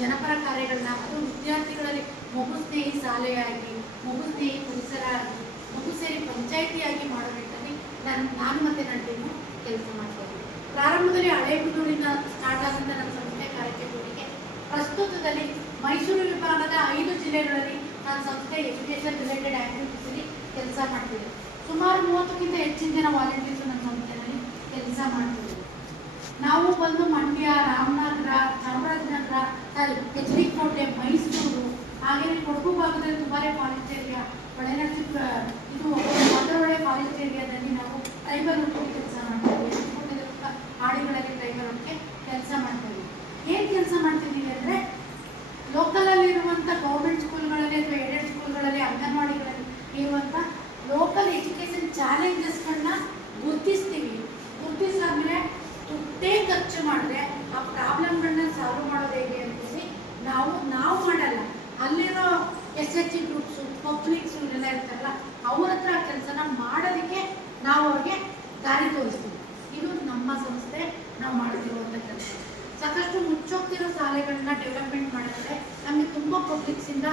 ಜನಪರ ಕಾರ್ಯಗಳನ್ನ, ಅದು ವಿದ್ಯಾರ್ಥಿಗಳಲ್ಲಿ ಮಗು ಸ್ನೇಹಿ ಶಾಲೆಯಾಗಿ, ಮಗು ಸ್ನೇಹಿ ಪರಿಸರ ಆಗಿ, ಮಗು ಸೇರಿ ಪಂಚಾಯಿತಿಯಾಗಿ ಮಾಡೋ ನಿಟ್ಟಿನಲ್ಲಿ ನಾನು ಮತ್ತು ನನ್ನ ಟೀಮು ಕೆಲಸ ಮಾಡ್ತೇವೆ. ಪ್ರಾರಂಭದಲ್ಲಿ ಹಳೇಬೀಡೂರಿನ ಸ್ಟಾರ್ಟ್ ಆದಂಥ ನಮ್ಮ ಸಂಸ್ಥೆ ಕಾರ್ಯಕ್ರಮಗಳಿಗೆ ಪ್ರಸ್ತುತದಲ್ಲಿ ಮೈಸೂರು ವಿಭಾಗದ 5 ಜಿಲ್ಲೆಗಳಲ್ಲಿ ನನ್ನ ಸಂಸ್ಥೆ ಎಜುಕೇಷನ್ ರಿಲೇಟೆಡ್ ಆ್ಯಕ್ಟಿವಿಟೀಸಲ್ಲಿ ಕೆಲಸ ಮಾಡ್ತಿದೆ. ಸುಮಾರು 30ಕ್ಕಿಂತ ಹೆಚ್ಚಿನ ಜನ ವಾಲಂಟಿಯರ್ಸ್ ನನ್ನ ಸಂಸ್ಥೆಯಲ್ಲಿ ಕೆಲಸ ಮಾಡ್ತಿದ್ದೀವಿ. ನಾವು ಬಂದು ಮಂಡ್ಯ, ರಾಮನಗರ, ಚಾಮರಾಜನಗರ, HDಕೋಟೆ, ಮೈಸೂರು, ಹಾಗೆಯೇ ಕೊಡಗು ಭಾಗದಲ್ಲಿ ದುಬಾರೆ ಫಾರೆಸ್ಟ್ ಏರಿಯಾ, ಹೊಳೆನರಸೀಪುರ, ಇದು ಮಾತರೊಳೆ ಫಾರೆಸ್ಟ್ ಏರಿಯಾದಲ್ಲಿ ನಾವು ಟ್ರೈಬಲ್ ಒಟ್ಟಿಗೆ ಕೆಲಸ ಮಾಡ್ತೀವಿ. ಹಾಡಿಗಳಲ್ಲಿ ಟ್ರೈಬಲ್ ಒಟ್ಟಿಗೆ ಕೆಲಸ ಮಾಡ್ತೀವಿ. ಏನು ಕೆಲಸ ಮಾಡ್ತಿದ್ದೀವಿ ಅಂದರೆ, ಲೋಕಲಲ್ಲಿರುವಂಥ ಗೌರ್ಮೆಂಟ್ ಸ್ಕೂಲ್ಗಳಲ್ಲಿ ಅಥವಾ ಏಡೆಡ್ ಸ್ಕೂಲ್ಗಳಲ್ಲಿ, ಅಂಗನವಾಡಿಗಳಲ್ಲಿ ಇರುವಂಥ ಲೋಕಲ್ ಎಜುಕೇಷನ್ ಚಾಲೆಂಜಸ್ಗಳನ್ನ ಗುರುತಿಸ್ತೀವಿ. ಗುರುತಿಸಾದ್ಮೇಲೆ ದುಡ್ಡೇ ಖರ್ಚು ಮಾಡಿದ್ರೆ ಆ ಪ್ರಾಬ್ಲಮ್ಗಳನ್ನ ಸಾಲ್ವ್ ಮಾಡೋದು ಹೇಗೆ ಅಂತೇಳಿ ನಾವು ಮಾಡಲ್ಲ, ಅಲ್ಲಿರೋ SHG ಗ್ರೂಪ್ಸು, ಪಬ್ಲಿಕ್ಸು ಇದೆಲ್ಲ ಇರ್ತಾರಲ್ಲ, ಅವ್ರ ಹತ್ರ ಆ ಕೆಲಸನ ಮಾಡೋದಕ್ಕೆ ನಾವು ಅವ್ರಿಗೆ ದಾರಿ ತೋರಿಸ್ತೀವಿ. ಇದು ನಮ್ಮ ಸಂಸ್ಥೆ ನಾವು ಮಾಡ್ತಿರುವಂಥ ಕೆಲಸ. ಸಾಕಷ್ಟು ಮುಚ್ಚೋಗ್ತಿರೋ ಶಾಲೆಗಳನ್ನ ಡೆವಲಪ್ಮೆಂಟ್ ಮಾಡಿದ್ರೆ ನಮಗೆ ತುಂಬ ಪಬ್ಲಿಕ್ಸಿಂದ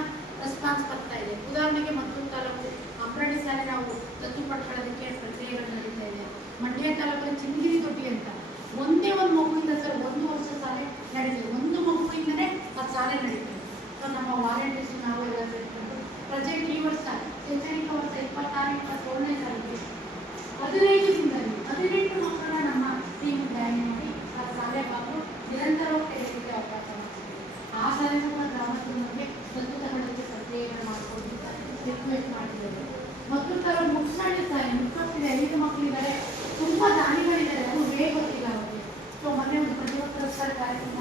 ರೆಸ್ಪಾನ್ಸ್ ಬರ್ತಾ ಇದೆ. ಉದಾಹರಣೆಗೆ ಮತ್ತೂರು ತಾಲೂಕು ಅಂಬರಡಿ ಶಾಲೆ ನಾವು ದತ್ತು ಪಡ್ಕೊಳ್ಳೋದಕ್ಕೆ ಪ್ರಕ್ರಿಯೆಗಳು ನಡೀತಾ ಇದೆ. ಮಂಡ್ಯ ತಾಲೂಕಿನ ಚಿನ್ನಗಿರಿ ದೊಡ್ಡಿ ಅಂತ ಒಂದೇ ಒಂದು ಮಗುವಿಂದ ಸರ್ 1 ವರ್ಷ ಶಾಲೆ ನಡೀತದೆ. ಒಂದು ಮಗುವಿಂದನೇ ಆ ಶಾಲೆ ನಡೀತದೆ. ಸೊ ನಮ್ಮ ವಾಲಂಟಿಯರ್ಸ್ ನಾವೆಲ್ಲ ಸೇರಿಕೊಂಡು ಪ್ರೆಸೆಂಟ್ ಈ ವರ್ಷ ಶೈಕ್ಷಣಿಕ ವರ್ಷ 26-27ನೇ ಸಾಲಿಗೆ 15 ದಿನದಲ್ಲಿ 18 ಮಕ್ಕಳನ್ನ ನಮ್ಮ ಟೀಮ್ ಜಾಯಿನ್ ಮಾಡಿ ಆ ಶಾಲೆ ಮಕ್ಕಳು ನಿರಂತರವಾಗಿ ತೆಗೆಯಲಿಕ್ಕೆ ಅವಕಾಶ ಮಾಡ್ತೀವಿ. ಆ ಶಾಲೆ ನಮ್ಮ ಗ್ರಾಮಸ್ಥರಿಗೆ ದತ್ತು ತಗೊಳ್ಳೋಕ್ಕೆ ಪ್ರಕ್ರಿಯೆಗಳು ಮಾಡಿಕೊಂಡು ರಿಕ್ವೆಸ್ಟ್ ಮಾಡಿದ್ದೇವೆ. ಮತ್ತು ತರ ಮುಖ್ಯವಾಗಿ ಶಾಲೆ ಮುಖ್ಯಸ್ಥಿದೆ 5 ಮಕ್ಕಳಿದ್ದಾರೆ, ತುಂಬ ದಾನಿಗಳಿದ್ದಾರೆ, ಅದು ಹೇಗೆ ಗೊತ್ತಿಲ್ಲ ಅವರಿಗೆ. ಸೊ ಮೊನ್ನೆ ಒಂದು ಪ್ರತಿಭಾ ಪುರಸ್ಕಾರ ಕಾರ್ಯಕ್ರಮ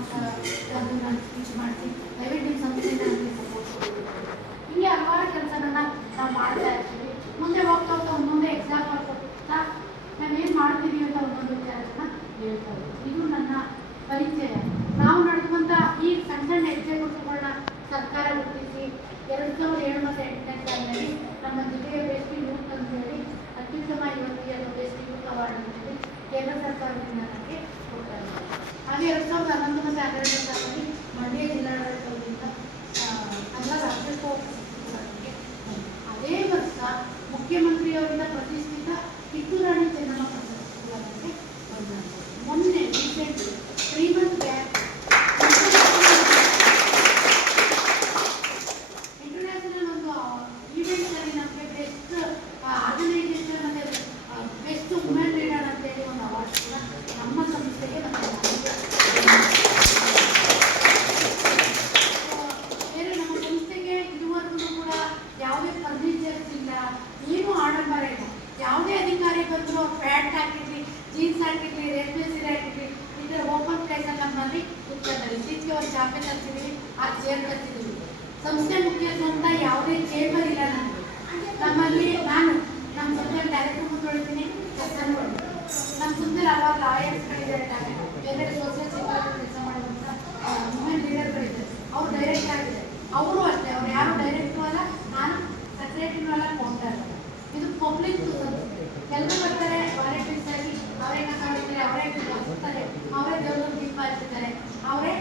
ಅದು ನಾನು ಸ್ಪೀಚ್ ಮಾಡಿಸಿ ದಯವಿಟ್ಟು ನಿಮ್ಮ ಸಂಸ್ಥೆಯಿಂದ ನಮಗೆ ಸಪೋರ್ಟ್ ಕೊಡಬೇಕು. ಹೀಗೆ ಹಲವಾರು ಕೆಲಸಗಳನ್ನ ನಾವು ಮಾಡ್ತಾ ಇರ್ತೀವಿ. ಮುಂದೆ ಹೋಗ್ತಾ ಹೋಗ್ತಾ ಒಂದೊಂದೇ ಎಕ್ಸಾಮ್ ಮಾಡ್ಕೊತಾ ನಾವೇನು ಮಾಡ್ತೀವಿ ಅಂತ ಒಂದೊಂದು ವಿಚಾರನ ಹೇಳ್ತಾ ಇದ್ದೀವಿ. ಇದು ನನ್ನ ಪರಿಚಯ. ನಾವು ನಡೆಸುವಂಥ ಈ ಸಣ್ಣ ಸಣ್ಣ ಹೆಜ್ಜೆ ಗುರುತುಗಳನ್ನ ಸರ್ಕಾರ ಗುರುತಿಸಿ 2007 ಮತ್ತು 2008ನೇ ಸಾಲಿನಲ್ಲಿ ನಮ್ಮ ಜಿಲ್ಲೆಯ ಬೆಸ್ಟ್ ಯೂತ್ ಅಂತ ಹೇಳಿ ಅತ್ಯುತ್ತಮ ಯುವತಿಯ ಬೆಸ್ಟ್ ಯೂತ್ ಅವಾರ್ಡ್ ಅಂತೇಳಿ ಕೇಂದ್ರ ಸರ್ಕಾರದಿಂದ ನನಗೆ ಕೊಡ್ತಾರೆ. ಹಾಗೆ 2011 ಮತ್ತು 2012ನೇ ಸಾಲಿನಲ್ಲಿ ಮಂಡ್ಯ ಜಿಲ್ಲಾಡಳಿತದಿಂದ ಕನ್ನಡ ರಾಜ್ಯೋತ್ಸವ ಪ್ರಶಸ್ತಿ. ಅದೇ ವರ್ಷ ಮುಖ್ಯಮಂತ್ರಿಯವರಿಂದ ಪ್ರತಿಷ್ಠಿತ ಕಿತ್ತೂರಾಣಿ ಚೆನ್ನಮ್ಮ ಪ್ರಶಸ್ತಿ ಬಂದ. ಮೊನ್ನೆ ರೀಸೆಂಟ್ 3 months ಬ್ಯಾಕ್ ಇಂಟರ್ನ್ಯಾಷನಲ್ ಒಂದು ಈವೆಂಟ್ನಲ್ಲಿ ನಮಗೆ ಬೆಸ್ಟ್ ಆರ್ಗನೈಸೇಷನ್ ಮತ್ತು ಬೆಸ್ಟ್ ವುಮೆನ್ ಲೀಡರ್ ಅಂತೇಳಿ ಒಂದು ಅವಾರ್ಡ್ ಕೂಡ ನಮ್ಮ ಸಂಸ್ಥೆಗೆ ಬೇರೆ ನಮ್ಮ ಸಂಸ್ಥೆಗೆ ಇದುವರೆಗೂ ಕೂಡ ಯಾವುದೇ ಫರ್ನಿಚರ್ಸ್ ಇಲ್ಲ, ಏನೂ ಆಡಂಬರ ಇಲ್ಲ. ಯಾವುದೇ ಅಧಿಕಾರಿ ಬಂದರೂ ಪ್ಯಾಂಟ್ ಹಾಕಿರಲಿ, ಜೀನ್ಸ್ ಹಾಕಿರಲಿ, ರೇಷ್ಮೆ ಸೀರೆ ಹಾಕಿರಲಿ, ಈ ಥರ ಓಪನ್ ಪ್ಲೇಸಲ್ಲಿ ನಮ್ಮಲ್ಲಿ ಕೂತ್ಕೊಳ್ತಾರೆ. ಇತ್ತೀಚೆಗೆ ಒಂದು ಚಾಪೆ ತರ್ತಿದ್ದೀವಿ, ಆ ಚೇರ್ ತರ್ತಿದ್ದೀವಿ. ಸಂಸ್ಥೆ ಮುಖ್ಯಸ್ಥರು ಅಂತ ಯಾವುದೇ ಚೇಂಬರ್ ಇಲ್ಲ ನಮಗೆ. ನಮ್ಮಲ್ಲಿ ನಾನು ನಮ್ಮ ಸಂಸ್ಥೆಯಲ್ಲಿ ಡೈರೆಕ್ಟರ್ ಮುಂದುವರಿತೀನಿ, ಕೆಲಸ ನೋಡಿ. ನಮ್ಮ ಸಂಸ್ಥೆಯಲ್ಲಿ ಹಲವಾರು ಲಾಯರ್ಸ್ಗಳಿದ್ದಾರೆ, ಬೇರೆ ಸೋಷಿಯಲ್ ಸೆಕ್ಟರ್ ಕೆಲಸ ಮಾಡುವಂಥ ವುಮೆನ್ ಲೀಡರ್ಗಳಿದ್ದಾರೆ. ಅವರು ಡೈರೆಕ್ಟ್ ಆಗಿದ್ದಾರೆ. ಅವರು ಅಷ್ಟೇ, ಅವ್ರು ಯಾರು ಡೈರೆಕ್ಟ್ರು ಅಲ್ಲ, ನಾನು ಸೆಕ್ರೆಟರಿನೂ ಅಲ್ಲ, ಕೌಂಟರ್. ಇದು ಪಬ್ಲಿಕ್ ಸಂಸ್ಥೆ. ಎಲ್ಲರೂ ಬರ್ತಾರೆ ವಾಲಂಟಿಯರ್ಸ್ ಆಗಿ, ಅವರೇ ಕಸ ಹೊಡಿತಾರೆ, ಅವರೇ ಹಚ್ತಾರೆ, ಅವರೇ ದೇವರು ದೀಪ ಹಚ್ತಾರೆ, ಅವರೇ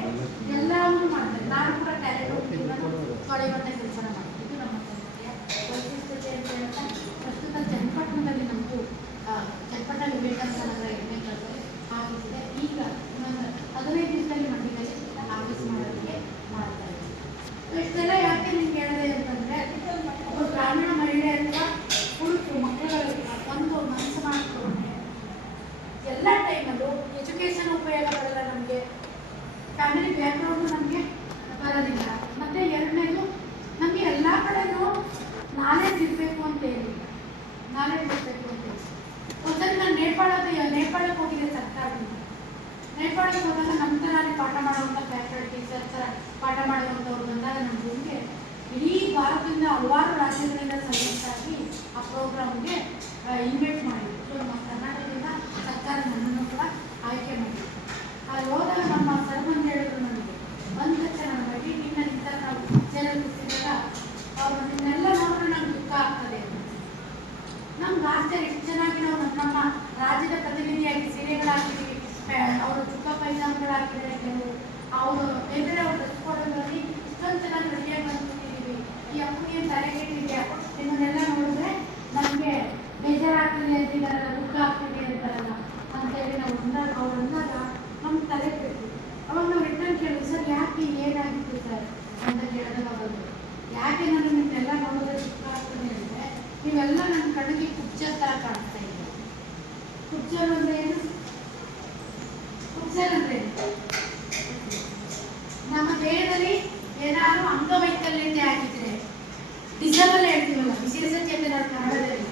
ಎಲ್ಲವನ್ನೂ ಮಾಡ್ತಾರೆ. ನಾನು ಕೂಡ ಟ್ಯಾಲೆಂಟ್ ತೊಳೆಯುವಂಥ ಕೆಲಸ ಮಾಡ್ತೀನಿ. ಇದು ನಮ್ಮ ಸಂಸ್ಥೆಯ ವೈಶಿಷ್ಟ್ಯತೆ ಅಂತ ಹೇಳ್ತಾ ಪ್ರಸ್ತುತ ಚನ್ನಪಟ್ಟಣದಲ್ಲಿ ನಮಗೂ ಚನ್ನಪಟ್ಟಣ ವಿವೇಕಾನಂದ ನಗರ 8ನೇ ಕ್ಲಾಸಲ್ಲಿ ಆಫೀಸಿದೆ. ಈಗ ಇನ್ನೊಂದು 15 ದಿವಸದಲ್ಲಿ ಮಂಡ್ಯದಲ್ಲಿ ಆಫೀಸ್ ಮಾಡೋದಕ್ಕೆ ಮಾಡ್ತಾ ಇದ್ದೀವಿ. ಇಷ್ಟೆಲ್ಲ ಯಾಕೆ ನಿಮ್ಗೆ ಹೇಳಿದೆ ಅಂತಂದರೆ, ಒಬ್ಬ ಗ್ರಾಮೀಣ ಮಹಿಳೆ ಅಥವಾ ಹುಡುಗರು ಮಕ್ಕಳುಗಳು ಒಂದು ಮನಸ್ಸು ಮಾಡಿಕೊಂಡ್ರೆ ಎಲ್ಲ ಟೈಮಲ್ಲೂ ಎಜುಕೇಷನ್ ಉಪಯೋಗ ಬರಲ್ಲ, ನಮಗೆ ಫ್ಯಾಮಿಲಿ ಬ್ಯಾಕ್ಗ್ರೌಂಡು ನಮಗೆ ಬರೋದಿಲ್ಲ. ಮತ್ತು ಎರಡನೇದು, ನಮಗೆ ಎಲ್ಲ ಕಡೆಯೂ ನಾಲೆಡ್ಜ್ ಇರಬೇಕು ಅಂತ ಹೇಳಿ ಒಂದ್ಸರಿ ನಾನು ನೇಪಾಳಕ್ಕೆ ಹೋಗಿದೆ ಸರ್ಕಾರದಿಂದ. ನೇಪಾಳಕ್ಕೆ ಹೋದಾಗ ನಮ್ಮ ಥರನೇ ಪಾಠ ಮಾಡುವಂಥ ಫ್ಯಾಕಲ್ಟಿ ಟೀಚರ್ ಥರ ಪಾಠ ಮಾಡುವಂಥವ್ರು ಬಂದಾಗ ನಮ್ಮ ಗುಂಪಿಗೆ ಇಡೀ ಭಾರತದಿಂದ ಹಲವಾರು ರಾಜ್ಯಗಳಿಂದ ಸದಸ್ಯರಾಗಿ ಆ ಪ್ರೋಗ್ರಾಮ್ಗೆ ಇನ್ವೈಟ್ ಮಾಡಿದ್ರು. ಸೊ ನಮ್ಮ ಕರ್ನಾಟಕದಿಂದ ಸರ್ಕಾರ ನನ್ನನ್ನು ಕೂಡ ಆಯ್ಕೆ ಮಾಡಿದ್ರು. ಅಲ್ಲಿ ಹೋದಾಗ ನಮ್ಮ ಸರ್ ಬಂದು ಹೇಳಿದ್ರು ನನಗೆ, ಬಂದ ತಕ್ಷಣ ನನ್ನ ಬಗ್ಗೆ ನಿನ್ನಿಂದ ನಾವು ಸೇರಲು ಕೂತಿದ್ದಾಗ ಅವರು ನಿನ್ನೆಲ್ಲ ನೋಡಿದ್ರೆ ನಮ್ಗೆ ದುಃಖ ಆಗ್ತದೆ ಅಂತ. ನಮ್ಗೆ ಆಶ್ಚರ್ಯ, ಇಷ್ಟು ಚೆನ್ನಾಗಿ ನಾವು ನಮ್ಮ ರಾಜ್ಯದ ಪ್ರತಿನಿಧಿಯಾಗಿ ಸೀರೆಗಳು ಹಾಕಿದ್ದೀವಿ, ಅವರು ಚುಕ್ಕ ಪೈಜಾಮ್ಗಳು ಹಾಕಿದ್ದಾರೆ, ಕೆಲವು ಇವೆಲ್ಲ ನನ್ನ ಕಣ್ಣಿಗೆ ಕುಬ್ಜರ್ ಥರ ಕಾಣಿಸ್ತಾ ಇದೆ. ಕುಬ್ಜರ್ ಅಂದ್ರೆ ಏನು? ಕುಬ್ಜರ್ ಅಂದ್ರೆ ನಮ್ಮ ದೇಹದಲ್ಲಿ ಏನಾದ್ರು ಅಂಗವೈಕಲ್ಯತೆ ಆಗಿದ್ರೆ, ಡಿಸಬಲ್ ಹೇಳ್ತೀವಲ್ಲ, ವಿಶೇಷಚೇತನ ಕನ್ನಡದಲ್ಲಿ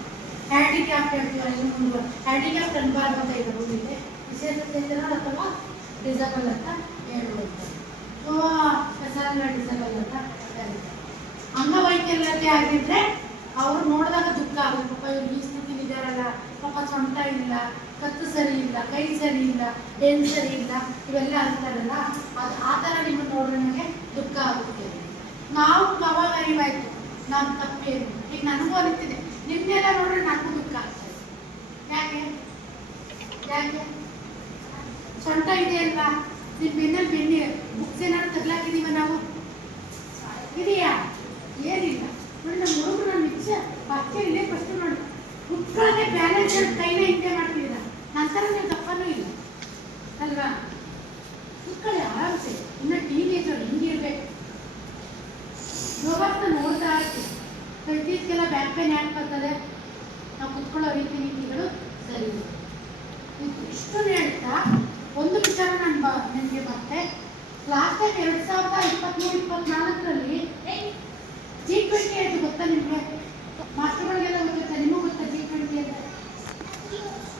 ಹ್ಯಾಂಡಿಕ್ಯಾಪ್ ಹೇಳ್ತೀವಲ್ಲ, ಇನ್ನು ಹ್ಯಾಂಡಿಕ್ಯಾಪ್ ಅನ್ಬಾರ್ದು ಅಂತ ಇದೆ, ವಿಶೇಷಚೇತನ ಅಥವಾ ಡಿಸಬಲ್ ಅಂತ ಹೇಳುವಂಥದ್ದು. ಡಿಸಬಲ್ ಅಂತ ಅಂಗವೈಕಲ್ಯತೆ ಆಗಿದ್ರೆ ಅವ್ರು ನೋಡಿದಾಗ ದುಃಖ ಆಗುತ್ತೆ. ಪಾಪ ಇವ್ರು ಈ ಸ್ಥಿತಿಲಿ ಇದ್ದಾರಲ್ಲ, ಪಾಪ ಸೊಂಟ ಇಲ್ಲ, ಕತ್ತು ಸರಿ ಇಲ್ಲ, ಕೈ ಸರಿ ಇಲ್ಲ, ಬೆನ್ನು ಸರಿ ಇಲ್ಲ, ಇವೆಲ್ಲ ಅಂತಾರಲ್ಲ, ಅದು ಆ ಥರ ನಿಮ್ಮನ್ನು ನೋಡಿದ್ರೆ ನನಗೆ ದುಃಖ ಆಗುತ್ತೆ. ನಾವು ಅವಾಗ ಅರಿವಾಯ್ತು ನಮ್ಮ ತಪ್ಪೇನು. ಈಗ ನನಗೂ ಅನಿಸ್ತಿದೆ, ನಿಮ್ದೆಲ್ಲ ನೋಡ್ರೆ ನನಗೂ ದುಃಖ ಆಗ್ತದೆ. ಯಾಕೆ ಯಾಕೆ ಸೊಂಟ ಇದೆ ಅಲ್ವಾ, ನಿಮ್ಮ ಬೆನ್ನಲ್ಲಿ ಬುಕ್ಸ್ ಏನಾದ್ರು ತಗ್ಲಾಕಿದೀವ ನಾವು? ಇದೆಯಾ? ಏನಿಲ್ಲ ನೋಡಿ. ನಮ್ಮ ಹುಡುಗರು ನನ್ನ ನಿಜ ಬಾಕಿ ಇಲ್ಲೇ ಫಸ್ಟ್ ನೋಡಿ ಕುತ್ಕೊಳ್ಳೋದೇ ಬ್ಯಾಲೆನ್ಸ್ ಕೈನ ಹಿಂದೆ ಮಾಡ್ತಿದ್ದೀರ. ನಂತರ ನೀವು ತಪ್ಪನೂ ಇಲ್ಲ ಅಲ್ವಾ? ಕುತ್ಕೊಳ್ಳಿ ಆರಾಮ್ಸೆ. ಇನ್ನು ಟೀನೇಜರ್ ಹಿಂಗಿರ್ಬೇಕು. ಯೋಗಾಸನ ನೋಡ್ತಾ ಇರ್ತೀವಿ. ಇತ್ತೀಚೆಗೆಲ್ಲ ಬ್ಯಾಕ್ ಪೇನ್ ಯಾಕೆ ಬರ್ತದೆ? ನಾವು ಕುತ್ಕೊಳ್ಳೋ ರೀತಿ ನೀತಿಗಳು ಸರಿ ಇಲ್ಲ. ಇಷ್ಟು ಹೇಳ್ತಾ ಒಂದು ವಿಚಾರ ನನಗೆ ಮತ್ತೆ ಲಾಸ್ಟ್ ಟೈಮ್ 2023-24ರಲ್ಲಿ G20 ಆಯ್ತು. ಗೊತ್ತಾ ನಿಮಗೆ? ಮಾಸ್ಟರ್ಗಳಿಗೆಲ್ಲ ಗೊತ್ತಿರುತ್ತೆ. ನಿಮಗೂ ಗೊತ್ತಾ G20 ಅಂತ?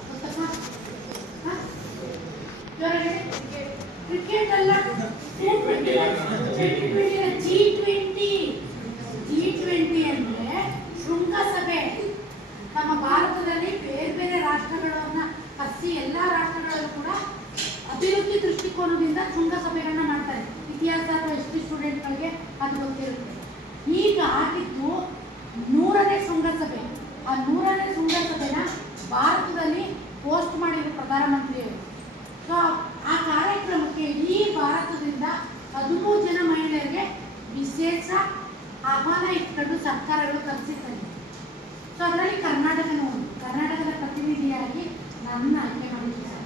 ಗೊತ್ತಪ್ಪ? ಕ್ರಿಕೆಟ್ ಅಲ್ಲ, G20 ಅಂದ್ರೆ ಶೃಂಗಸಭೆ. ನಮ್ಮ ಭಾರತದಲ್ಲಿ ಬೇರೆ ಬೇರೆ ರಾಷ್ಟ್ರಗಳನ್ನ ಕರೆಸಿ ಎಲ್ಲ ರಾಷ್ಟ್ರಗಳಲ್ಲೂ ಕೂಡ ಅಭಿವೃದ್ಧಿ ದೃಷ್ಟಿಕೋನದಿಂದ ಶೃಂಗಸಭೆಗಳನ್ನ ಮಾಡ್ತಾರೆ. ಇತಿಹಾಸ ಅಥವಾ ಹಿಸ್ಟ್ರಿ ಸ್ಟೂಡೆಂಟ್ಗಳಿಗೆ ಅದು ಗೊತ್ತಿರುತ್ತೆ. ಈಗ ಆಗಿದ್ದು 100ನೇ ಶೃಂಗಸಭೆ. ಆ 100ನೇ ಶೃಂಗಸಭೆನ ಭಾರತದಲ್ಲಿ ಹೋಸ್ಟ್ ಮಾಡಿರೋ ಪ್ರಧಾನಮಂತ್ರಿಯವರು. ಸೊ ಆ ಕಾರ್ಯಕ್ರಮಕ್ಕೆ ಇಡೀ ಭಾರತದಿಂದ 13 ಜನ ಮಹಿಳೆಯರಿಗೆ ವಿಶೇಷ ಆಹ್ವಾನ ಇಟ್ಕೊಂಡು ಸರ್ಕಾರಗಳು ಕರೆಸಿದ್ದಾರೆ. ಸೊ ಅದರಲ್ಲಿ ಕರ್ನಾಟಕದ ಪ್ರತಿನಿಧಿಯಾಗಿ ನನ್ನ ಆಯ್ಕೆ ಮಾಡಿದ್ದಾರೆ.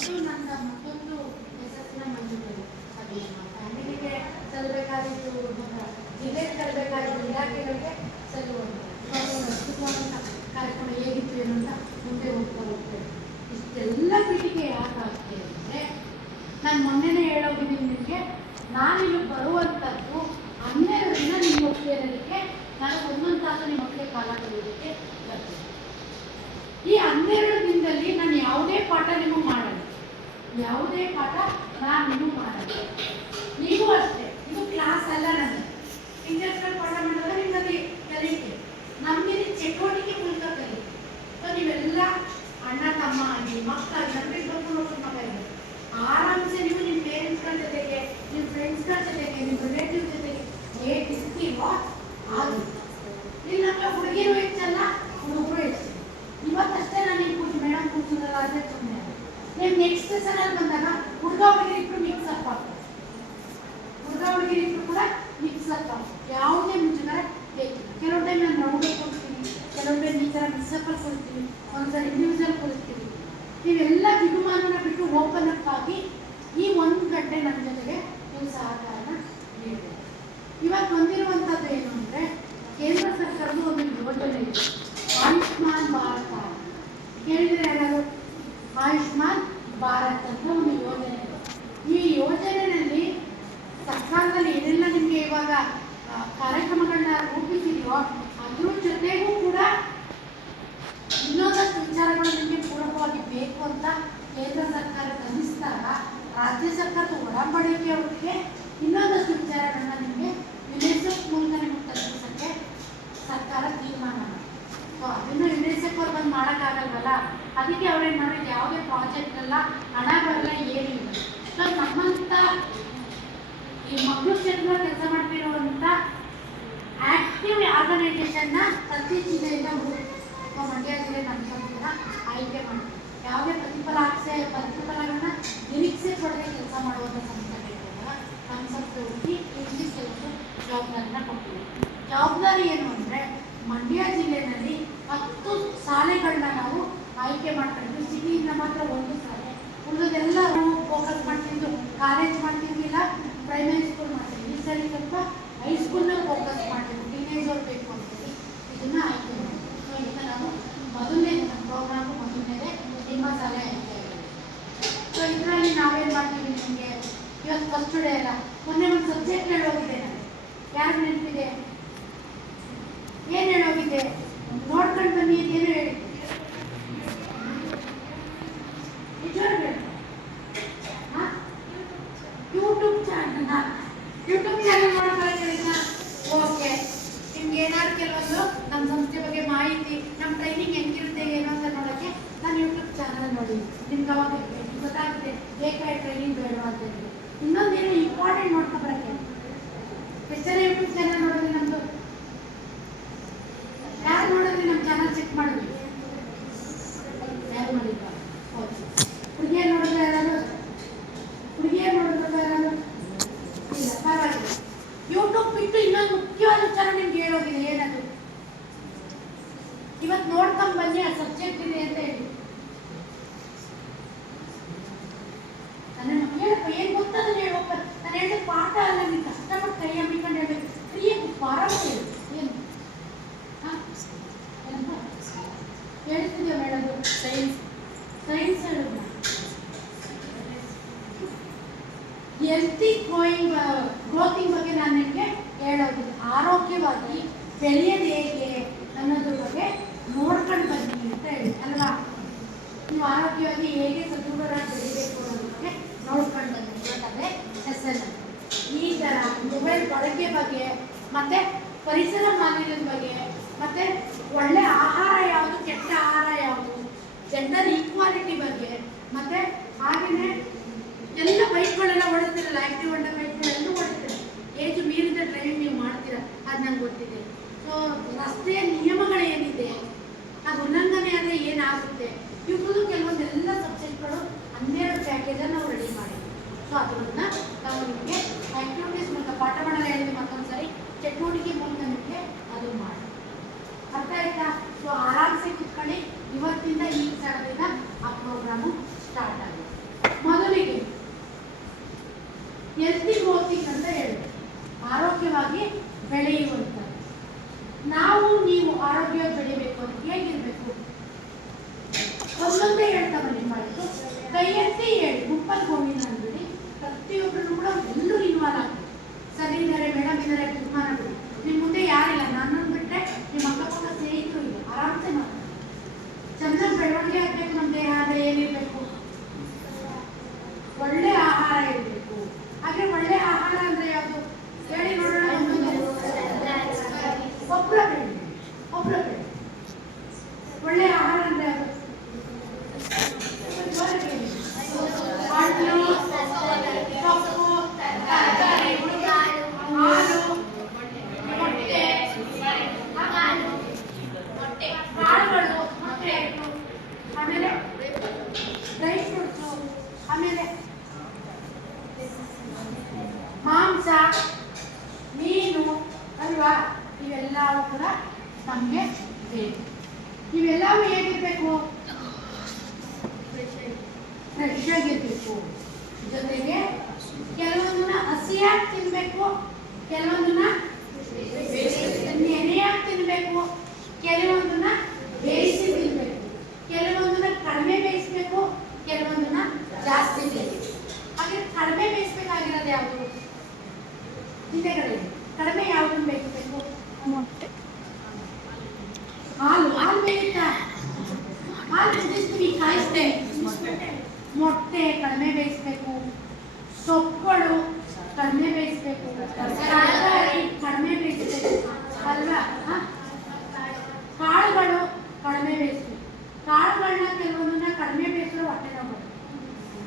ಇದು ನನ್ನ ಮತ್ತೊಂದು ಯಶಸ್ಸಿನ ಮಂಜೂರು. ಅದು ಫ್ಯಾಮಿಲಿಗೆ ಸಲ್ಲಬೇಕಾಗಿದ್ದು, ಜಿಲ್ಲೆಗೆ ಸಲ್ಲಬೇಕಾಗಿದ್ದು, ಇಲಾಖೆಗಳಿಗೆ ಸಲ್ಲುವಂಥ ಕಾರ್ಯಕ್ರಮ ಹೇಗಿತ್ತು ಏನು ಅಂತ ಮುಂದೆ ಹೋಗ್ತೇವೆ. ಇಷ್ಟೆಲ್ಲ ಪೀಠಿಗೆ ಯಾಕಾಗ್ತದೆ ಅಂದರೆ, ನಾನು ಮೊನ್ನೆನೇ ಹೇಳೋಗಿದ್ದೀನಿ ನಿಮಗೆ, ನಾನಿಲ್ಲಿ ಬರುವಂಥದ್ದು 12 ದಿನ ನಿಮ್ಮ ಒಪ್ಪಿಗೆ ನಾನು 1 ತಾಸು ನಿಮ್ಮ ಮಕ್ಕಳಿಗೆ ಕಾಲ ಕಲಿಯೋದಕ್ಕೆ ಬರ್ತೀನಿ. ಈ 12 ದಿನದಲ್ಲಿ ನಾನು ಯಾವುದೇ ಪಾಠ ನಿಮಗೆ ಮಾಡಲ್ಲ, ಯಾವುದೇ ಪಾಠ ನಾನು ನಿಮಗೆ ಮಾಡಲ್ಲ. ನೀವು ಅಷ್ಟೇ, ಇದು ಕ್ಲಾಸ್ ಅಲ್ಲ. ನನಗೆ ಟೀಚರ್ಸ್ಗಳು ಪಾಠ ಮಾಡಿದ್ರೆ ನಿಮ್ಮಲ್ಲಿ ಕಲಿಕೆ, ನಮಗೆ ಚಟುವಟಿಕೆ ಮೂಲಕ ಕಲಿಕೆ. ಸೊ ನೀವೆಲ್ಲ ಅಣ್ಣ ತಮ್ಮ ಆಗಿ ಮಕ್ಕಳು ನಮಗೆ ಬರ್ಕೊಂಡು ಮಗ ಇದೆ, ಆರಾಮ್ಸೆ ನೀವು ನಿಮ್ಮ ಪೇರೆಂಟ್ಸ್ಗಳ ಜೊತೆಗೆ, ನಿಮ್ಮ ಫ್ರೆಂಡ್ಸ್ಗಳ ಜೊತೆಗೆ, ನಿಮ್ಮ ರಿಲೇಟಿವ್ ಜೊತೆಗೆ ಹೇಗಿರ್ತೀವೋ ಅದು. ಇಲ್ಲಿ ನಮಗೆ ಹುಡುಗಿರು ಹೆಚ್ಚಲ್ಲ, ಹುಡುಗರು ಹೆಚ್ಚು. ಇವತ್ತಷ್ಟೇ ನಾನು ಈ ಮೇಡಮ್ ಕೂರ್ಸೋದಲ್ಲ, ಅದೇ ಸುಮ್ಮನೆ. ನೀವು ನೆಕ್ಸ್ಟ್ ಸೆಷನಲ್ಲಿ ಬಂದಾಗ ಹುಡುಗ ಹುಡುಗಿರು ಇಬ್ಬರು ಮಿಕ್ಸಪ್ ಆಗ್ತದೆ. ಹುಡುಗ ಹುಡುಗಿರು ಇಬ್ಬರು ಕೂಡ ಮಿಕ್ಸಪ್ ಆಗ್ತದೆ. ಯಾವುದೇ ಮುಜುಗರ ಬೇಕು. ಕೆಲವು ಟೈಮ್ ನಾನು ರೌಂಡಲ್ಲಿ ಕೊಡ್ತೀನಿ, ಕೆಲವು ಟೈಮ್ ಈ ಥರ ಮಿಕ್ಸಪ್ಪಲ್ಲಿ ಕೊಡ್ತೀನಿ, ಒಂದ್ಸಲ ಇಂಡಿವಿಜುವಲ್ ಕೊಡ್ತೀವಿ. ನೀವೆಲ್ಲ ಬಿಗುಮಾನನ ಬಿಟ್ಟು ಓಪನ್ ಅಪ್ ಆಗಿ ಈ 1 ಗಂಟೆ ನನ್ನ ಜೊತೆಗೆ ನೀವು ಸಹಕಾರನ ನೀಡಬೇಕು. ಇವತ್ತು ಬಂದಿರುವಂಥದ್ದು ಏನು ಅಂದರೆ, ಕೇಂದ್ರ ಸರ್ಕಾರದ ಒಂದು ಯೋಜನೆ ಇದೆ, ಆಯುಷ್ಮಾನ್ ಭಾರತ. ಕೇಳಿದರೆ ಎಲ್ಲರೂ ಆಯುಷ್ಮಾನ್ ಭಾರತ್ ಅಂತ ಒಂದು ಯೋಜನೆ ಇದೆ. ಈ ಯೋಜನೆಯಲ್ಲಿ ಸರ್ಕಾರದಲ್ಲಿ ಏನೆಲ್ಲ ನಿಮಗೆ ಇವಾಗ ಕಾರ್ಯಕ್ರಮಗಳನ್ನ ರೂಪಿಸಿದೆಯೋ ಅದ್ರ ಜೊತೆಗೂ ಕೂಡ ಇನ್ನೊಂದಷ್ಟು ವಿಚಾರಗಳು ನಿಮಗೆ ಪೂರಕವಾಗಿ ಬೇಕು ಅಂತ ಕೇಂದ್ರ ಸರ್ಕಾರ ಅನ್ನಿಸಿದಾಗ ರಾಜ್ಯ ಸರ್ಕಾರದ ಒಡಂಬಡಿಕೆಯೊಂದಿಗೆ ಇನ್ನೊಂದಷ್ಟು ವಿಚಾರಗಳನ್ನ ನಿಮಗೆ ಯುನೆಸ್ಕೋ ಮೂಲಕ ನಿಮಗೆ ತಲುಪಿಸೋಕ್ಕೆ ಸರ್ಕಾರ ತೀರ್ಮಾನ ಮಾಡಿದೆ. ಸೊ ಅದನ್ನು ಯುನೆಸ್ಕೋ ಅವ್ರು ಬಂದು ಮಾಡೋಕ್ಕಾಗಲ್ವಲ್ಲ, ಅದಕ್ಕೆ ಅವ್ರೇನು ಮಾಡಿದ್ರೆ ಯಾವುದೇ ಪ್ರಾಜೆಕ್ಟ್ ಎಲ್ಲ ಹಣ ಬರಲ್ಲ, ಏನೂ ಇಲ್ಲ. ಸೊ ನಮ್ಮಂಥ ಈ ಮಕ್ಕಳು ಕ್ಷೇತ್ರ ಕೆಲಸ ಮಾಡ್ತಿರುವಂಥ ಆಕ್ಟಿವ್ ಆರ್ಗನೈಸೇಷನ್ನ ಪ್ರತಿ ಜಿಲ್ಲೆಯಿಂದ ಮಂಡ್ಯ ಜಿಲ್ಲೆ ನಮ್ಮ ಆಯ್ಕೆ ಮಾಡಿ ಯಾವುದೇ ಪ್ರತಿಫಲಗಳನ್ನ ನಿರೀಕ್ಷೆ ಪಡೆದೇ ಕೆಲಸ ಮಾಡುವಂಥ ಸಂಸ್ಥೆಗಳಿಂದ ಸಂಸ್ಥೆ ಹುಡುಕಿ ಇಲ್ಲಿ ಕೆಲವು ಜವಾಬ್ದಾರಿನ ಕೊಡ್ತೀವಿ. ಜವಾಬ್ದಾರಿ ಏನು ಅಂದರೆ, ಮಂಡ್ಯ ಜಿಲ್ಲೆಯಲ್ಲಿ 10 ಶಾಲೆಗಳನ್ನ ನಾವು ಆಯ್ಕೆ ಮಾಡ್ಕೊಂಡಿದ್ವಿ. ಸಿಟಿಯಿಂದ ಮಾತ್ರ 1 ಶಾಲೆ, ಉಳಿದೆಲ್ಲ ನಾವು ಫೋಕಸ್ ಮಾಡ್ತಿದ್ದು ಕಾಲೇಜ್ ಮಾಡ್ತಿದ್ವಿಲ್ಲ, ಪ್ರೈಮರಿ ಸ್ಕೂಲ್ ಮಾಡ್ತಿದ್ವಿ. ಈ ಸರಿ ಸ್ವಲ್ಪ ಹೈಸ್ಕೂಲ್ ಇವತ್ತು ಫಸ್ಟ್ ಡೇ ಅಲ್ಲ, ಮೊನ್ನೆ ಒಂದು ಸಬ್ಜೆಕ್ಟ್ ಹೇಳೋಗಿದೆ ನಾನು. ಯಾರು ನೆನಪಿದೆ? ಏನು ಹೇಳೋಗಿದೆ? ನೋಡ್ಕೊಂಡು ಬನ್ನಿ ಅಂತ ಏನು ಹೇಳಿ ಯೂಟ್ಯೂಬ್ ಚಾನಲ್ ನೋಡೋಣ. ಓಕೆ, ನಿಮ್ಗೆ ಏನಾದ್ರು ಕೆಲವೊಂದು ನಮ್ಮ ಸಂಸ್ಥೆ ಬಗ್ಗೆ ಮಾಹಿತಿ, ನಮ್ಮ ಟ್ರೈನಿಂಗ್ ಹೆಂಗಿರುತ್ತೆ ಏನೋ ಅಂತ ನೋಡೋಕ್ಕೆ ನಾನು ಯೂಟ್ಯೂಬ್ ಚಾನಲ್ ನೋಡಿ ನಿಮ್ಗೆ ಅವಾಗ ಗೊತ್ತಾಗುತ್ತೆ ಬೇಕಾಗಿ ಟ್ರೈನಿಂಗ್ ಬೇಡ ಅಂತ ಹೇಳಿ. ಇನ್ನೊಂದೇನು ಇಂಪಾರ್ಟೆಂಟ್ ನೋಡ್ಕೊಬರಕ್ಕೆ ಎಷ್ಟು ಜನ ಯೂಟ್ಯೂಬ್ ಚಾನಲ್ ನೋಡಿದ್ರೆ ನಮ್ಮದು ಯಾರು ನೋಡಿದ್ರೆ ನಮ್ಮ ಚಾನಲ್ ಚೆಕ್ ಮಾಡಿದ್ವಿ? ಯಾರು ಮಾಡಿಲ್ಲ? ಓಕೆ, ಹುಡುಗಿಯರು ನೋಡಿದ್ರೆ ಯಾರು? ಹುಡುಗಿಯರು ನೋಡಿದ್ರೆ ಯಾರು? ಇಲ್ಲ, ಪರವಾಗಿಲ್ಲ. ಯೂಟ್ಯೂಬ್ ಬಿಟ್ಟು ಇನ್ನೊಂದು ಮುಖ್ಯವಾದ ವಿಚಾರ ನಿಮ್ಗೆ ಹೇಳೋಗಿದೆ. ಏನದು? ಇವತ್ತು ನೋಡ್ಕೊಂಡ್ ಬನ್ನಿ, ಆ ಸಬ್ಜೆಕ್ಟ್ ಇದೆ ಅಂತ ಹೇಳಿ. ನನ್ನ ಹೇಳಪ್ಪ, ಏನ್ ಗೊತ್ತದ ಹೇಳಪ್ಪ. ನಾನು ಹೇಳಿದ ಪಾಠ ಅಲ್ಲ, ನೀವು ಕಷ್ಟಪಟ್ಟು ಕೈ ಹಮ್ಮಿಕೊಂಡು ಹೇಳ್ಬೇಕು. ಫ್ರೀಯಾಗಿ ಪಾರಾಟ ಹೇಳಿ. ಏನು ಹೇಳ್ತಿದ್ದೇವೆ ಹೇಳೋದು? ಸೈನ್ಸ್ ಹೇಳೋದು. ಹೆಲ್ತಿ ಗ್ರೋತಿಂಗ್ ಬಗ್ಗೆ ನಾನು ನಿಮಗೆ ಹೇಳೋದು. ಆರೋಗ್ಯವಾಗಿ ಬೆಳೆಯೋದು ಹೇಗೆ ಅನ್ನೋದ್ರ ಬಗ್ಗೆ ನೋಡ್ಕೊಂಡು ಬನ್ನಿ ಅಂತ ಹೇಳಿ ಅಲ್ವಾ? ನೀವು ಆರೋಗ್ಯವಾಗಿ ಹೇಗೆ ಸದೃಢರಾಗಿ ಬೆಳಿಬೇಕು ಅನ್ನೋದ್ರ ಬಗ್ಗೆ ನೋಡ್ಕೊಂಡು ಬನ್ನಿ ಅಂತಂದರೆ ಹೆಸರು. ಈ ಥರ ಮೊಬೈಲ್ ಬಳಕೆ ಬಗ್ಗೆ, ಮತ್ತು ಪರಿಸರ ಮಾಲಿನ್ಯದ ಬಗ್ಗೆ, ಮತ್ತು ಒಳ್ಳೆ ಆಹಾರ ಯಾವುದು, ಕೆಟ್ಟ ಆಹಾರ ಯಾವುದು, ಜೆಂಡರ್ ಈಕ್ವಾಲಿಟಿ ಬಗ್ಗೆ, ಮತ್ತು ಹಾಗೆಯೇ ಎಲ್ಲ ಬೈಕ್ಗಳೆಲ್ಲ ಓಡಿಸ್ತಿರಲ್ಲ, ಆಕ್ಟಿವ್ ಅಂಡ ಬೈಕ್ಗಳೆಲ್ಲ ಓಡಿಸ್ತೀರ. ಏಜ್ ಮೀರಿದ ಡ್ರೈವಿಂಗ್ ನೀವು ಮಾಡ್ತೀರ, ಅದು ನಂಗೆ ಗೊತ್ತಿದೆ. ಸೊ ರಸ್ತೆಯ ನಿಯಮಗಳೇನಿದೆ, ಅದು ಉಲ್ಲಂಘನೆ ಆದರೆ ಏನಾಗುತ್ತೆ, ಇವುಗಳು ಕೆಲವೊಂದೆಲ್ಲ ಸಬ್ಜೆಕ್ಟ್ಗಳು 12 ಪ್ಯಾಕೇಜನ್ನು ನಾವು ರೆಡಿ ಮಾಡಿದ್ವಿ. ಸೊ ಅದನ್ನು ನಾವು ನಿಮಗೆ ಆ್ಯಕ್ಟಿವಿಟೀಸ್ ಮೂಲಕ ಪಾಠ ಮಾಡಲು ಹೇಳಿದ್ವಿ. ಮತ್ತೊಂದು ಸರಿ ಚಟುವಟಿಕೆ ಮೂಲಕ ನಿಮಗೆ ಅದು ಮಾಡಿ. ಅರ್ಥ ಆಯ್ತಾ? ಸೊ ಆರಾಮ್ಸೆ ಕೂತ್ಕೊಳ್ಳಿ. ಇವತ್ತಿಂದ ಈ ಸ್ಥಳದಿಂದ ಆ ಪ್ರೋಗ್ರಾಮು ಸ್ಟಾರ್ಟ್ ಆಗಿದೆ. ಮೊದಲಿಗೆ ಹೆಲ್ತಿ ಗ್ರೋತಿಂಗ್ ಅಂತ ಹೇಳಿ, ಆರೋಗ್ಯವಾಗಿ ಬೆಳೆಯುವಂಥ. ನಾವು ನೀವು ಆರೋಗ್ಯವಾಗಿ ಬೆಳಿಬೇಕು ಅಂತ ಹೇಗಿರಬೇಕು? ಒಂದೊಂದೇ ಹೇಳ್ತಾ ಬನ್ನಿ. ಮಾಡಿದ್ದು ಕೈ ಎತ್ತಿ ಹೇಳಿ, ಗುಂಪಲ್ಲಿ ಹೋಗಿಲ್ಲ ಅಂದ್ಬಿಡಿ. ಪ್ರತಿಯೊಬ್ಬರು ಕೂಡ ಎಲ್ಲರೂ ಇನ್ವಾಲ್ವ್ ಆಗ್ತದೆ. ಸರಿ ಇದ್ದಾರೆ, ಮೇಡಮ್ ಇದ್ದಾರೆ, ತೀರ್ಮಾನ ಬಿಡಿ. ನಿಮ್ಮ ಮುಂದೆ ಯಾರಿಲ್ಲ, ನನ್ನನ್ನು ಬಿಟ್ಟರೆ ನಿಮ್ಮ ಅಕ್ಕಪಕ್ಕ ಸ್ನೇಹಿತರು ಇಲ್ಲ. ಆರಾಮ್ಸೆ ಮಾಡಿ. ಚೆನ್ನಾಗಿ ಬೆಳವಣಿಗೆ ಆಗಬೇಕು. ನಮ್ಮ ದೇಹ ಆದರೆ ಏನಿರಬೇಕು? ಒಳ್ಳೆ ಆಹಾರ ಇರಬೇಕು. ಹಾಗೆ ಒಳ್ಳೆ ಆಹಾರ ಅಂದ್ರೆ ಯಾವುದು ಹೇಳಿ ನೋಡೋಣ. ಒಬ್ಬರ ಬೇಡ. ಒಳ್ಳೆ ಆಹಾರ ಅಂದ್ರೆ ಯಾವುದು? ಹಣ್ಣು, ಸೊಪ್ಪು, ತರಕಾರಿ, ಹಾಲು, ಮೊಟ್ಟೆ, ಕಾಳುಗಳು, ಮೊಟ್ಟೆ, ಆಮೇಲೆ ಡ್ರೈ ಫ್ರೂಟ್ಸು, ಆಮೇಲೆ ಮಾಂಸ, ಮೀನು ಅಲ್ವಾ? ಇವೆಲ್ಲವೂ ಕೂಡ ನಮಗೆ ಬೇಕು. ಇವೆಲ್ಲವೂ ಹೇಗಿರಬೇಕು? ಫ್ರೆಶ್ ಆಗಿರಬೇಕು. ಜೊತೆಗೆ ಕೆಲವೊಂದನ್ನ ಹಸಿಯಾಗಿ ತಿನ್ನಬೇಕು, ಕೆಲವೊಂದನ್ನ ನೆನೆಯಾಗಿ ತಿನ್ನಬೇಕು, ಕೆಲವೊಂದನ್ನ ಬೇಯಿಸಿ ತಿನ್ನಬೇಕು, ಕೆಲವೊಂದನ್ನ ಕಡಿಮೆ ಬೇಯಿಸಬೇಕು, ಕೆಲವೊಂದನ್ನ ಜಾಸ್ತಿ ಬೇಯಿಸಬೇಕು. ಹಾಗೆ ಕಡಿಮೆ ಬೇಯಿಸಬೇಕಾಗಿರೋದು ಯಾವುದು? ತಿಂದೆಗಳಲ್ಲಿ ಕಡಿಮೆ ಯಾವುದನ್ನು ಬೇಯಿಸಬೇಕು? ಮೊಟ್ಟೆ, ಹಾಲು ಬೇಯುತ್ತಾ? ಹಾಲು ಕುದಿಸ್ತೀವಿ, ಕಾಯಿಸ್ತೇವೆ. ಮೊಟ್ಟೆ ಕಡಿಮೆ ಬೇಯಿಸಬೇಕು, ಸೊಪ್ಪುಗಳು ಕಡಿಮೆ ಬೇಯಿಸಬೇಕು, ತರಕಾರಿ ಕಡಿಮೆ ಬೇಯಿಸಬೇಕು ಅಲ್ವಾ? ಕಾಳುಗಳು ಕಡಿಮೆ ಬೇಯಿಸಬೇಕು. ಕಾಳುಗಳನ್ನ ಕೆಲವೊಂದನ್ನ ಕಡಿಮೆ ಬೇಯಿಸಿದ್ರೆ ಹೊಟ್ಟೆ ನೋವು.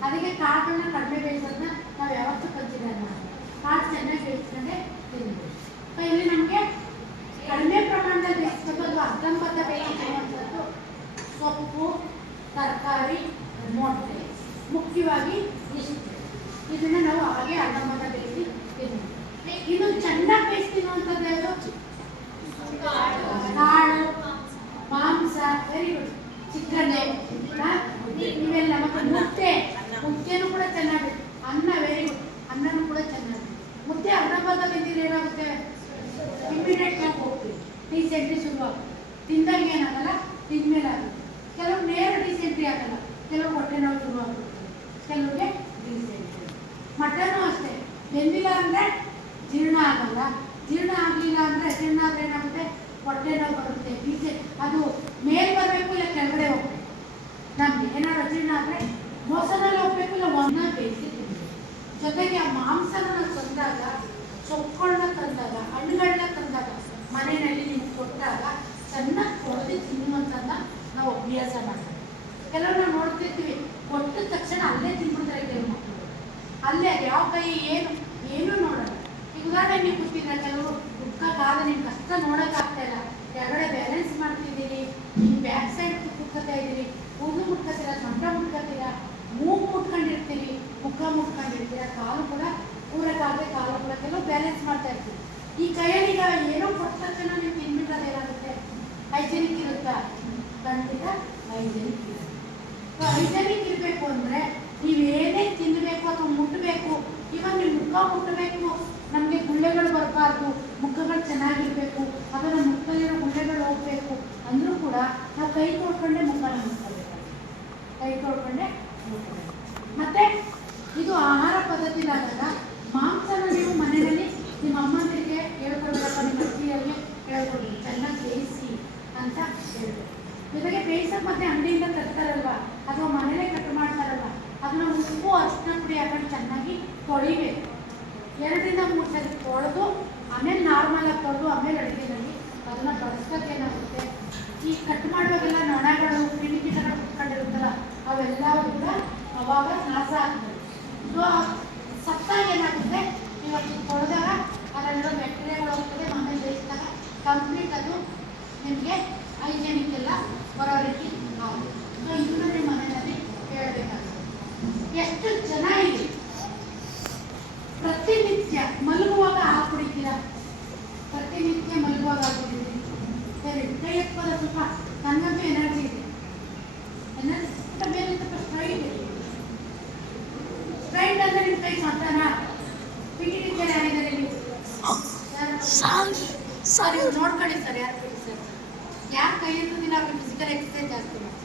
ಅದಕ್ಕೆ ಕಾಳುಗಳನ್ನ ಕಡಿಮೆ ಬೇಯಿಸೋದನ್ನ ನಾವು ಯಾವತ್ತೂ ಕನ್ಸಿಡರ್ ಮಾಡ್ತೀವಿ. ಕಾಳು ಚೆನ್ನಾಗಿ ಬೇಯಿಸಿದ್ರೆ ತಿನ್ನಬೇಕು. ಸೊ ಇಲ್ಲಿ ನಮಗೆ ಕಡಿಮೆ ಪ್ರಮಾಣದಲ್ಲಿ ಬೇಯಿಸಬೇಕು, ಅದು ಅರ್ಧಂಬರ್ಧ ಬೇಯಿಸುವಂಥದ್ದು ಸೊಪ್ಪು, ತರಕಾರಿ, ಮೊಟ್ಟೆ, ಮುಖ್ಯವಾಗಿ ಇಷ್ಟು. ಇದನ್ನ ನಾವು ಹಾಗೆ ಅರ್ಧಂಬರ್ಧ ಬೇಯಿಸಿ ತಿನ್ನಬೇಕು. ಇದು ಚೆನ್ನಾಗಿ ಬೇಯಿಸಿ ತಿನ್ನುವಂಥದ್ದು ಯಾವುದು? ಕಾಳು, ಮಾಂಸ, ವೆರಿ ಗುಡ್. ಚಿಕನ್ ಇವೆಲ್ಲ. ಮತ್ತು ಮುದ್ದೆನೂ ಕೂಡ ಚೆನ್ನಾಗಿ. ಅನ್ನ ವೆರಿ ಗುಡ್. ಅನ್ನನೂ ಕೂಡ ಚೆನ್ನಾಗಿ. ಮುದ್ದೆ ಅರ್ಧಂಬರ್ಧ ತಿಂದಿದ್ರೆ ಏನಾಗುತ್ತೆ? ಇಮಿಡಿಯೇಟ್ ಆಗಿ ಹೋಗ್ತೀವಿ, ಡಿಸೆಂಟ್ರಿ ಶುರುವಾಗುತ್ತೆ. ತಿಂದಂಗೆ ಏನಾಗಲ್ಲ, ತಿಂದ್ಮೇಲೆ ಆಗುತ್ತೆ. ಕೆಲವು ನೇರ ಡಿಸೆಂಟ್ರಿ ಆಗಲ್ಲ, ಕೆಲವು ಹೊಟ್ಟೆ ನೋವು ಶುರುವಾಗುತ್ತೆ, ಕೆಲವರಿಗೆ ಡಿಸೆಂಟ್ರಿ. ಮಟನು ಅಷ್ಟೇ, ಬೆಂದಿಲ್ಲ ಅಂದರೆ ಜೀರ್ಣ ಆಗಲ್ಲ, ಜೀರ್ಣ ಆಗಲಿಲ್ಲ ಅಂದರೆ ಜೀರ್ಣ ಆದರೆ ಏನಾಗುತ್ತೆ, ಹೊಟ್ಟೆ ನೋವು ಬರುತ್ತೆ, ಬೀಜ ಅದು ಮೇಲೆ ಬರಬೇಕು ಇಲ್ಲ ಕೆಳಗಡೆ ಹೋಗ್ಬೇಕು. ನಮಗೆ ಏನಾದ್ರು ಜೀರ್ಣ ಆದರೆ ಮೋಸನಲ್ಲಿ ಹೋಗ್ಬೇಕು ಇಲ್ಲ ಒಣ ಬೇಯಿಸಿ ತಿನ್ನಬೇಕು. ಜೊತೆಗೆ ಆ ಮಾಂಸನ ತಂದಾಗ, ಸೊಪ್ಪುಗಳನ್ನ ತಂದಾಗ, ಹಣ್ಣುಗಳನ್ನ ತಂದಾಗ ಮನೆಯಲ್ಲಿ ನಿಮ್ಗೆ ಕೊಟ್ಟಾಗ ಚೆನ್ನಾಗಿ ತೊಳೆದು ತಿನ್ನುವಂಥದ್ದನ್ನ ನಾವು ಅಭ್ಯಾಸ ಮಾಡ್ತೀವಿ. ಕೆಲವರು ನಾವು ನೋಡ್ತಿರ್ತೀವಿ, ಕೊಟ್ಟ ತಕ್ಷಣ ಅಲ್ಲೇ ತಿನ್ಬಿಡ್ತಾರೆ ಕೆಲವು ಮಕ್ಕಳು. ಅಲ್ಲೇ ಯಾವ ಕೈ ಏನು ನೋಡೋಣ. ಈಗ ಉದಾಹರಣೆ ನೀವು ಗೊತ್ತಿಲ್ಲ, ಕೆಲವರು ಕಾಲ ನಿಮ್ಗೆ ಕಷ್ಟ ನೋಡೋಕ್ಕಾಗ್ತಾ ಇಲ್ಲ, ಕೆಳಗಡೆ ಬ್ಯಾಲೆನ್ಸ್ ಮಾಡ್ತಿದ್ದೀರಿ, ನೀವು ಬ್ಯಾಕ್ ಸೈಡ್ ಕುತ್ಕೋತಾ ಇದ್ದೀರಿ, ಕೂದಲು ಮುಟ್ಕೋತೀರ, ಸೊಂಟ ಮುಟ್ಕೋತೀರ, ಮೂಗು ಮುಟ್ಕೊಂಡಿರ್ತೀರಿ, ಮುಖ ಮುಟ್ಕೊಂಡಿರ್ತೀರ, ಕಾಲು ಕೂಡ ಪೂರಕ್ಕಾಗದೆ ಕಾಲು ಕೂಡ ಕೆಲವು ಬ್ಯಾಲೆನ್ಸ್ ಮಾಡ್ತಾ ಇರ್ತೀವಿ. ಈ ಕೈಯಲ್ಲಿ ಈಗ ಏನೋ ಕೊಟ್ಟ ತಕ್ಷಣ ನೀವು ತಿನ್ಬಿಟ್ಟರೆ ಏನಾಗುತ್ತೆ, ಹೈಜೆನಿಕ್ ಇರುತ್ತಾ? ಖಂಡಿತ ಹೈಜೆನಿಕ್ ಇರುತ್ತೆ. ಹೈಜೆನಿಕ್ ಇರಬೇಕು ಅಂದರೆ ನೀವೇನೇ ತಿನ್ನಬೇಕು ಅಥವಾ ಮುಟ್ಟಬೇಕು, ಇವಾಗ ನೀವು ಮುಖ ಮುಟ್ಟಬೇಕು, ನಮಗೆ ಗುಳ್ಳೆಗಳು ಬರಬಾರ್ದು, ಮುಖಗಳು ಚೆನ್ನಾಗಿರಬೇಕು, ಅಥವಾ ನಮ್ಮ ಮುಖದಲ್ಲಿರೋ ಗುಳ್ಳೆಗಳು ಹೋಗಬೇಕು ಅಂದರೂ ಕೂಡ ನಾವು ಕೈ ತೊಳ್ಕೊಂಡೆ ಮುಖನ ಮುಟ್ಕೋಬೇಕು, ಕೈ ತೊಳ್ಕೊಂಡೆ ಮುಟ್ಕೋಬೇಕು. ಮತ್ತು ಇದು ಆಹಾರ ಪದ್ಧತಿಲಾದಾಗ ಮಾಂಸನ ನೀವು ಮನೆಯಲ್ಲಿ ನಿಮ್ಮ ಅಮ್ಮಂದಿರಿಗೆ ಹೇಳ್ಕೊಡ್ಬೇಕು, ನಿಮ್ಮ ಅತ್ತಿಯರಿಗೆ ಹೇಳ್ಕೊಡ್ಬೇಕು, ಚೆನ್ನಾಗಿ ಬೇಯಿಸಿ ಅಂತ ಹೇಳ್ಬೇಕು. ಜೊತೆಗೆ ಬೇಯಿಸೋಕೆ ಮತ್ತೆ ಅಂಗಡಿಯಿಂದ ತರ್ತಾರಲ್ವ ಅಥವಾ ಮನೇಲೇ ಕಟ್ ಮಾಡ್ತಾರಲ್ವ, ಅದನ್ನ ಉಪ್ಪು ಅರಿಶಿನ ಪುಡಿ ಹಾಕೊಂಡು ಚೆನ್ನಾಗಿ ತೊಳಿಬೇಕು. 2-3 ಸರಿ ತೊಳೆದು ಆಮೇಲೆ ನಾರ್ಮಲಾಗಿ ತೊಳೆದು ಆಮೇಲೆ ಅಡುಗೆನಲ್ಲಿ ಅದನ್ನ ಬಳಸೋಕೆ ಏನಾಗುತ್ತೆ, ಈ ಕಟ್ ಮಾಡುವಾಗೆಲ್ಲ ನೊಣಗಳು ಕ್ರಿಮಿಕೀಟಗಳು ಕುತ್ಕೊಂಡಿರುತ್ತಲ್ಲ ಅವೆಲ್ಲವೂ ಕೂಡ ಅವಾಗ ನಾಶ ಆಗ್ತದೆ. ಸೊ ಸತ್ತಾಗ ಏನಾಗುತ್ತೆ, ನೀವು ಅದನ್ನು ತೊಳೆದಾಗ ಅದರಲ್ಲಿರೋ ಬ್ಯಾಕ್ಟೀರಿಯಾಗಳು ಹೋಗ್ತದೆ, ಆಮೇಲೆ ಬೇಯಿಸಿದಾಗ ಕಂಪ್ಲೀಟ್ ಅದು ನಿಮಗೆ ಹೈಜೆನಿಕ್ ಎಲ್ಲ ಬರೋ ರೀತಿ ಆಗುತ್ತೆ. ಸೊ ಇದನ್ನು ನಿಮ್ಮ ಮನೆಯಲ್ಲಿ ಹೇಳಬೇಕಾಗುತ್ತೆ. ಎಷ್ಟು ಚೆನ್ನಾಗಿದೆ, ಪ್ರತಿನಿತ್ಯ ಮಲಗುವಾಗ ಹಾಲು ಕುಡಿತೀರಾ, ಪ್ರತಿನಿತ್ಯ ಮಲಗುವಾಗ ಹಾಲು ಕುಡಿತೀರಿ, ಸರಿ ಕೈ ಎತ್ಕೋದ ಸ್ವಲ್ಪ ನನ್ನಂತೂ ಎನರ್ಜಿ ಇದೆ, ಎನರ್ಜಿ ಮೇಲೆ ಸ್ವಲ್ಪ ಸ್ಟ್ರೈಟ್ ಇದೆ. ಸ್ಟ್ರೈಟ್ ಅಂದರೆ ನಿಮ್ಮ ಕೈ ಸತ್ತಾನ ಪಿಟಿ ಟೀಚರ್ ಯಾರಿದ್ದಾರೆ ನೀವು ಸರ್, ಇವ್ರು ನೋಡ್ಕೊಳ್ಳಿ ಸರ್, ಯಾರು ಪಿಟಿ ಸರ್ ಯಾರು ಕೈ ಎತ್ತೋದಿಲ್ಲ, ಅವ್ರಿಗೆ ಫಿಸಿಕಲ್ ಎಕ್ಸಸೈಸ್ ಜಾಸ್ತಿ ಮಾಡಿ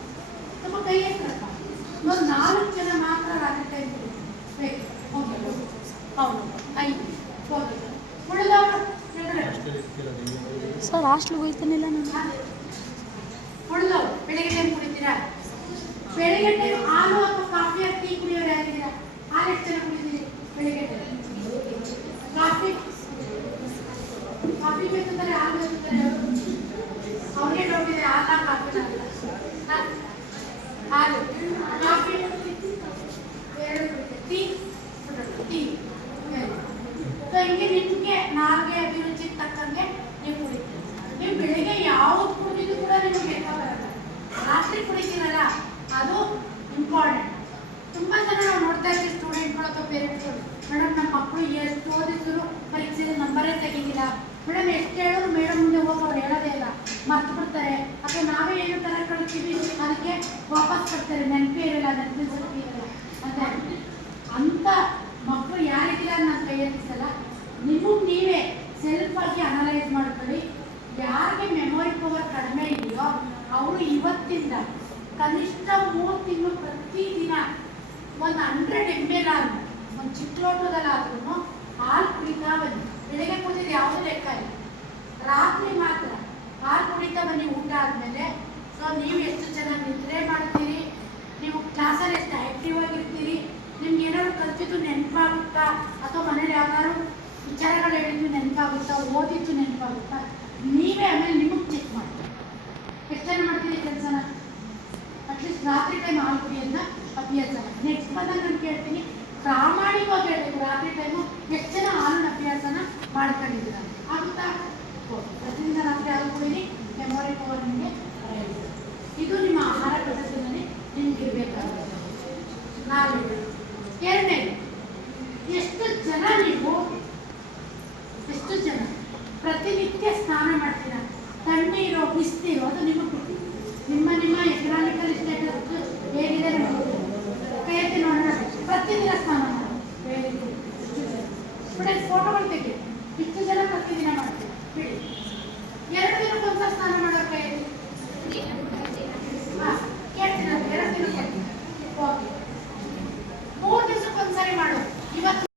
ಸ್ವಲ್ಪ ಕೈ ಎತ್ತರಪ್ಪ. ಒಂದು 4 ಜನ ಮಾತ್ರ ರಾತ್ರಿ ಟೈಮ್ ಬೇಕು. ಹೌದು ಕೈ ಹೋಗಿ ಉಳಿದವರು ಸರ್ ಹಾಸ್ಟ್ಲಿಗೆ ಹೋಗ್ತಾನಿಲ್ಲ ನಾನು. ಉಳಿದವರು ಬೆಳಿಗ್ಗೆ ಟೈಮ್ ಕುಡಿತೀರಾ? ಬೆಳಿಗ್ಗೆ ಟೈಮ್ ಹಾಲು ಅಥವಾ ಕಾಫಿ ಟೀ ಕುಡಿಯೋರು ಯಾರಿದ್ದೀರಾ? ಹಾಲು ಎಷ್ಟು ಜನ ಕುಡಿತೀರಿ ಬೆಳಿಗ್ಗೆ ಟೈಮ್? ಕಾಫಿ ಬೇಕಂತಾರೆ, ಹಾಲು ಬೇಕಂತಾರೆ, ಅವ್ರಿಗೆ ಡೌಟ್ ಇದೆ, ಹಾಲ ಕಾಫಿನ ಹಾಲು ಕಾಫಿ ಟೀ ಟೀ. ಸೊ ಹಿಂಗೆ ನಿಮಗೆ ನಾಲ್ಗೆ ಅಭಿರುಚಿಗೆ ತಕ್ಕಂಗೆ ನೀವು ಕುಡಿತೀರಿ. ನೀವು ಬೆಳಿಗ್ಗೆ ಯಾವ್ದು ಕುಡಿದು ಕೂಡ ನಿಮಗೆ ಬೇಕಾಗಲ್ಲ, ರಾತ್ರಿ ಕುಡಿತೀರಲ್ಲ ಅದು ಇಂಪಾರ್ಟೆಂಟ್. ತುಂಬ ಜನ ನಾವು ನೋಡ್ತಾ ಇರ್ತೀವಿ, ಸ್ಟೂಡೆಂಟ್ಗಳು ಅಥವಾ ಪೇರೆಂಟ್ಸ್ಗಳು, ಮೇಡಮ್ ನಮ್ಮ ಮಕ್ಕಳು ಎಷ್ಟು ಓದಿದ್ರು ಪರೀಕ್ಷೆಗೆ ನಂಬರೇ ತೆಗಿದಿಲ್ಲ, ಮೇಡಮ್ ಎಷ್ಟು ಹೇಳಿದ್ರು ಮೇಡಮ್ ಮುಂದೆ ಹೋಗಿ ಅವ್ರು ಹೇಳೋದೇ ಇಲ್ಲ, ಮರ್ತು ಬಿಡ್ತಾರೆ, ಅಥವಾ ನಾವೇ ಏನು ಥರ ಕಳಿಸ್ತೀವಿ ಅದಕ್ಕೆ ವಾಪಸ್ ಕೊಡ್ತಾರೆ, ನೆನಪೇ ಇರಲ್ಲ, ನೆನಪಿನ ಶಕ್ತಿ ಇರಲ್ಲ ಅಂತ ಮಕ್ಕಳು ಯಾರಿಗಿಲ್ಲ ನಾನು ಕೈ ಎತ್ತಿಸಲ್ಲ. ನಿಮಗೆ ನೀವೇ ಸೆಲ್ಫಾಗಿ ಅನಲೈಸ್ ಮಾಡ್ಕೊಳ್ಳಿ. ಯಾರಿಗೆ ಮೆಮೊರಿ ಪವರ್ ಕಡಿಮೆ ಇದೆಯೋ ಅವರು ಇವತ್ತಿಂದ ಕನಿಷ್ಠ 3 ತಿಂಗಳು ಪ್ರತಿದಿನ ಒಂದು 100 ml ಆದ್ರೂ ಒಂದು ಚಿಕ್ಕ ಲೋಟದಲ್ಲಾದ್ರೂ ಹಾಲು ಕುಡಿತಾ ಬನ್ನಿ. ಬೆಳಿಗ್ಗೆ ಕುಡಿದು ಯಾವುದೂ ಲೆಕ್ಕ ಇಲ್ಲ, ರಾತ್ರಿ ಮಾತ್ರ ಹಾಲು ಕುಡಿತಾ ಬನ್ನಿ ಊಟ ಆದಮೇಲೆ. ಸೊ ನೀವು ಎಷ್ಟು ಚೆನ್ನಾಗಿ ನಿದ್ರೆ ಮಾಡ್ತೀರಿ, ನೀವು ಕ್ಲಾಸಲ್ಲಿ ಎಷ್ಟು ಆ್ಯಕ್ಟಿವ್ ಆಗಿರ್ತೀರಿ, ನಿಮ್ಗೆ ಏನಾದ್ರು ಕಲ್ತಿದ್ದು ನೆನಪಾಗುತ್ತಾ, ಅಥವಾ ಮನೇಲಿ ಯಾವ್ದಾದ್ರು ವಿಚಾರಗಳು ಹೇಳಿದ್ದು ನೆನಪಾಗುತ್ತಾ, ಓದಿದ್ದು ನೆನಪಾಗುತ್ತಾ, ನೀವೇ ಆಮೇಲೆ ನಿಮಗೆ ಚೆಕ್ ಮಾಡ್ತೀರಿ. ಎಷ್ಟು ಜನ ಮಾಡ್ತೀರಿ ಕೆಲಸನ? ಅಟ್ಲೀಸ್ಟ್ ರಾತ್ರಿ ಟೈಮ್ ಹಾಲು ಕುಡಿಯೋದನ್ನ ಅಭ್ಯಾಸ. ನೆಕ್ಸ್ಟ್ ಬಂದಾಗ ನಾನು ಕೇಳ್ತೀನಿ, ಪ್ರಾಮಾಣಿಕವಾಗಿ ಹೇಳಬೇಕು, ರಾತ್ರಿ ಟೈಮು ಎಷ್ಟು ಜನ ಹಾಲಿನ ಅಭ್ಯಾಸನ ಮಾಡ್ಕೊಂಡಿದ್ದೀರ? ಆಗುತ್ತಾ? ಪ್ರತಿದಿನ ರಾತ್ರಿ ಹಾಲು ಕುಡೀರಿ, ಮೆಮೊರಿ ಪವರ್ ನಿಮಗೆ ಬರುತ್ತೆ. ಇದು ನಿಮ್ಮ ಆಹಾರ ಪದ್ಧತಿಯಲ್ಲಿ ನಿಮ್ಗೆ ಇರಬೇಕಾಗುತ್ತೆ. 4. ಎರಡನೇದು, ಎಷ್ಟು ಜನ ಪ್ರತಿನಿತ್ಯ ಸ್ನಾನ ಮಾಡ್ತೀರಾ? ತಣ್ಣೀರೋ ಬಿಸಿನೀರೋ ಅದು ನಿಮಗೆ ಬಿಟ್ಟು, ನಿಮ್ಮ ಎಕನಾಮಿಕಲ್ ಸ್ಟೇಟಸ್ ಹೇಗಿದೆ ನಮಗೆ ಕೈ ಎತ್ತಿ ನೋಡೋಣ. ಪ್ರತಿದಿನ ಸ್ನಾನ ಮಾಡಿ ಸ್ಟೂಡೆಂಟ್ ಫೋಟೋಗಳು ತೆಗಿ, ಇಷ್ಟು ಜನ ಪ್ರತಿದಿನ ಮಾಡ್ತೀವಿ ಬಿಡಿ. 2 ದಿನಕ್ಕೊಂದ್ಸಲ ಸ್ನಾನ ಮಾಡೋದು